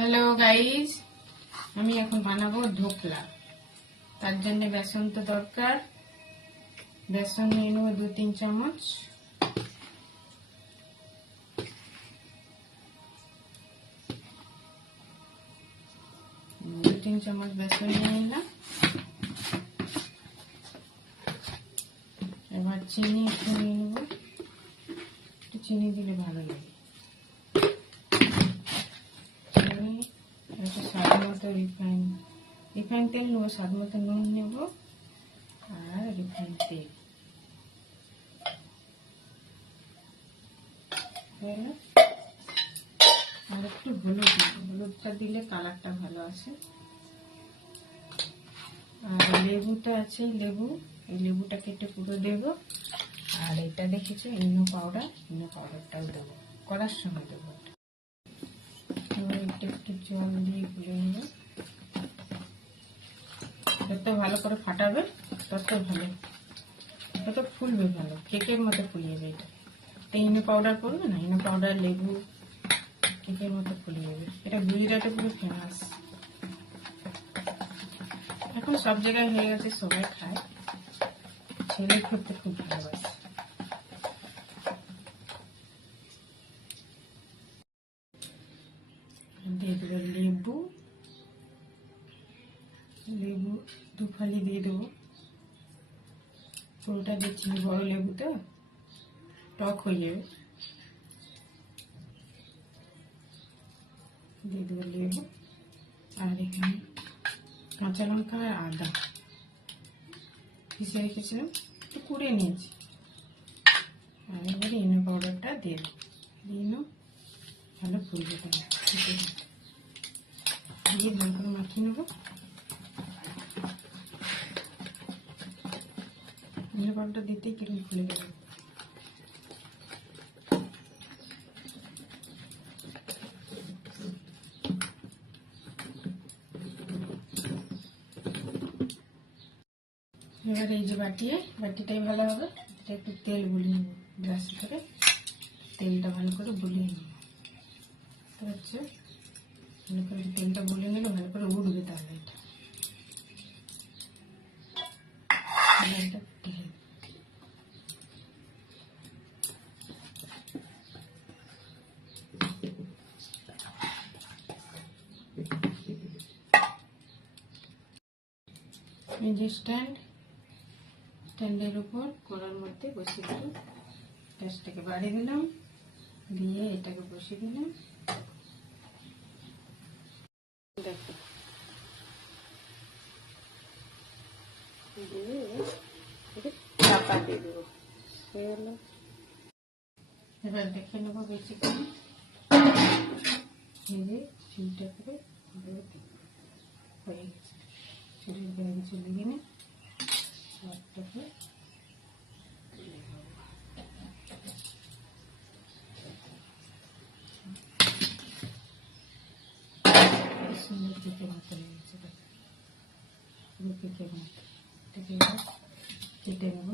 Hello guys, আমি এখন বানাবো ঢোকলা। তার জন্য বেসন তো দরকার। বেসন নিয়ে নেবো 2-3 চামচ। বেসন নিয়ে নিলাম। এবার চিনি একটু নিয়ে নেবো, একটু চিনি দিলে ভালো লাগে। স্বাদ মতো রিফাইন তেল নেবো, স্বাদ মতো নুন নেব আর রিফাইন তেল। আর একটু হলুদ দেবো, হলুদটা দিলে কালারটা ভালো আসে। আর লেবুটা আছে, এই লেবুটা কেটে পুরো দেবো। আর এটা দেখেছো ইনো পাউডারটাও দেবো, করার সময় দেবো। একটু জল দিয়ে গুলে নেবো। যত ভালো করে ফাটাবে তত ভালো, তত ফুলবে ভালো, কেকের মতো ফুলিয়ে যাবে। এটা ইনো পাউডার করবে না, ইনো পাউডার লেবু কেকের মতো ফুলিয়ে যাবে। এটা গুজরাটে পুরো ফেমাস, এখন সব জায়গায় হয়ে গেছে, সবাই খায়। ছেলে খেতে খুব ভালোবাসে। দিয়ে দেবো লেবু 2 ফালি দিয়ে দেবো। পুরোটা দিচ্ছি, বড় লেবু তো টক হয়ে যাবে। দিয়ে দেবো লেবু, আর এখানে কাঁচা লঙ্কা আর আদা পিষে রেখেছিলাম, একটু কুড়ে নিয়েছি। আর এবারে ইনো পাউডারটা দিয়ে দেবো, ভালো ফুলবে, দিয়ে ভালো করে মাখিয়ে নেবো। ইনো পাউডারটা দিতেই কিরকম ফুলে যাবে। এবার এই যে বাটিটাই ভালো হবে। এটা একটু তেল বুলিয়ে নেবো, গ্লাসে করে তেলটা ভালো করে বুলিয়ে নেবো। হচ্ছে ভালো করে তেলটা বুলিয়ে নিলে ভালো করে উঠবে, তাহলে এটা এই যে স্ট্যান্ডের উপর কড়ার মধ্যে বসিয়ে দিলাম। গ্যাসটাকে বাড়িয়ে দিলাম, দিয়ে এটাকে বসিয়ে দিলাম। দেখো, দিয়ে চাপা দিয়ে দেবো, হয়ে গেল। এবার দেখে নেবো বেশি করে, এই যে চিলটা করে হয়ে গেছে। চুলের গায়ে চলে গেলে সবটাকে সুন্দর কেকের মতো লেগেছে, পুরো কেকের মতো। এটাকে এবার কেটে নেব।